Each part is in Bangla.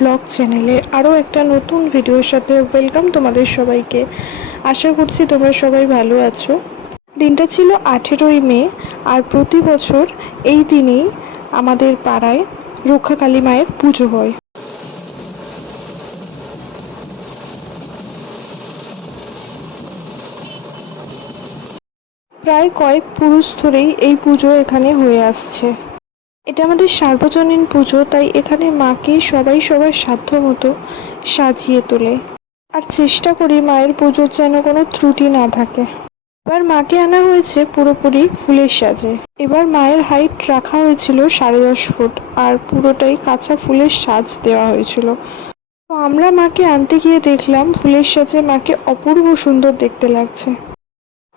ব্লগ চ্যানেলে আরও একটা নতুন ভিডিওর সাথে ওয়েলকাম তোমাদের সবাইকে। আশা করছি তোমরা সবাই ভালো আছো। দিনটা ছিল আঠেরোই মে আর প্রতি বছর এই দিনেই আমাদের পাড়ায় রক্ষাকালী মায়ের পুজো হয়। প্রায় কয়েক পুরুষ ধরেই এই পুজো এখানে হয়ে আসছে। এটা আমাদের সার্বজনীন পুজো, তাই এখানে মাকে সবাই সবার সাধ্য মতো সাজিয়ে তোলে। আর চেষ্টা করি মায়ের পুজোর যেন কোনো ত্রুটি না থাকে। এবার মাকে আনা হয়েছে পুরোপুরি ফুলের সাজে। এবার মায়ের হাইট রাখা হয়েছিল সাড়ে দশ ফুট, আর পুরোটাই কাঁচা ফুলের সাজ দেওয়া হয়েছিল। তো আমরা মাকে আনতে গিয়ে দেখলাম ফুলের সাজে মাকে অপূর্ব সুন্দর দেখতে লাগছে।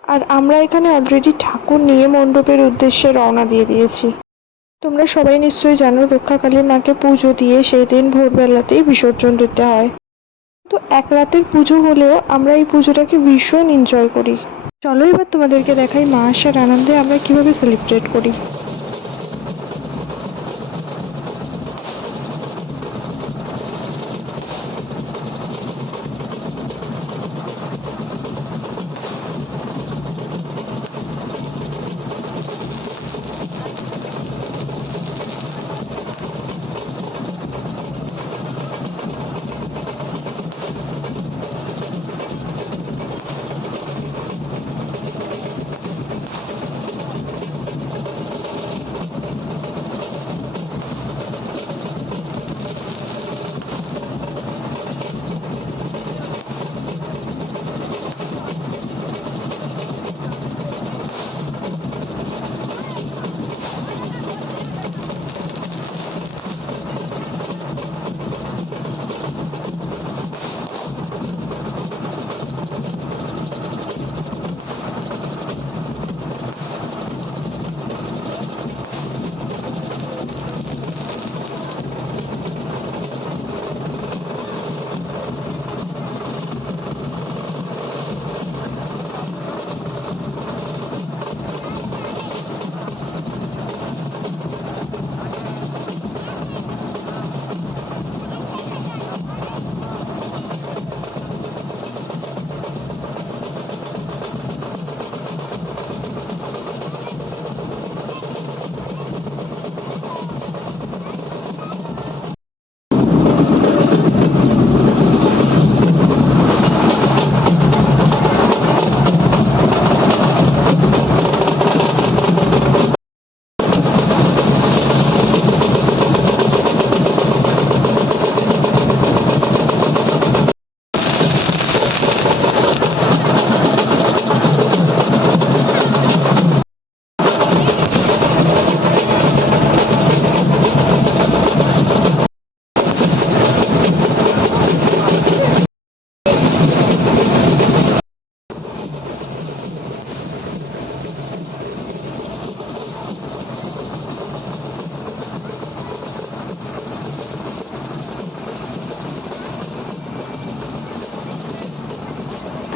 আর আমরা এখানে অলরেডি ঠাকুর নিয়ে মণ্ডপের উদ্দেশ্যে রওনা দিয়ে দিয়েছি। তোমরা সবাই নিশ্চয়ই জানো রক্ষাকালী মাকে পুজো দিয়ে সেই দিন ভোরবেলাতেই বিসর্জন দিতে হয়। তো এক রাতের পুজো হলেও আমরা এই পুজোটাকে ভীষণ এনজয় করি। চলো এবার তোমাদেরকে দেখাই মা আসার আনন্দে আমরা কীভাবে সেলিব্রেট করি।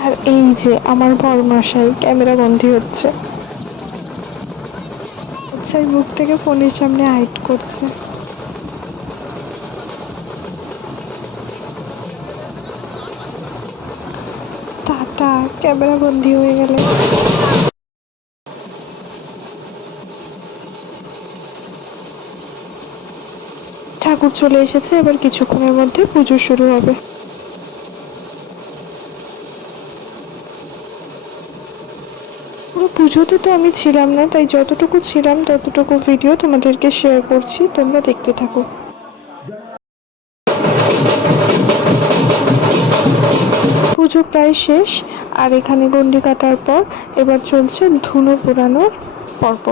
আর এই যে আমার বর মশাই, ক্যামেরা বন্দি হচ্ছে। আচ্ছা থেকে ফোনের সামনে হাইট করছে। টাটা, ক্যামেরা বন্দি হয়ে গেল। ঠাকুর চলে এসেছে, এবার কিছুক্ষণের মধ্যে পুজো শুরু হবে। পুরো পুজোতে তো আমি ছিলাম না, তাই যতটুকু ছিলাম, ততটুকু ভিডিও তোমাদেরকে শেয়ার করছি, তোমরা দেখতে থাকো। পুজো প্রায় শেষ, আর এখানে গন্ডি কাটার পর এবার চলছে ধুনো পোড়ানোর পর্ব।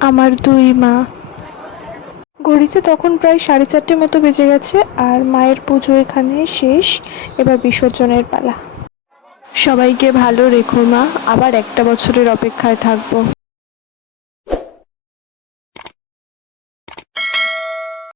আমার দুই মা ঘড়িতে তখন প্রায় সাড়ে চারটে মতো বেজে গেছে, আর মায়ের পুজো এখানে শেষ। এবার বিসর্জনের পালা। সবাইকে ভালো রেখো মা, আবার একটা বছরের অপেক্ষায় থাকব।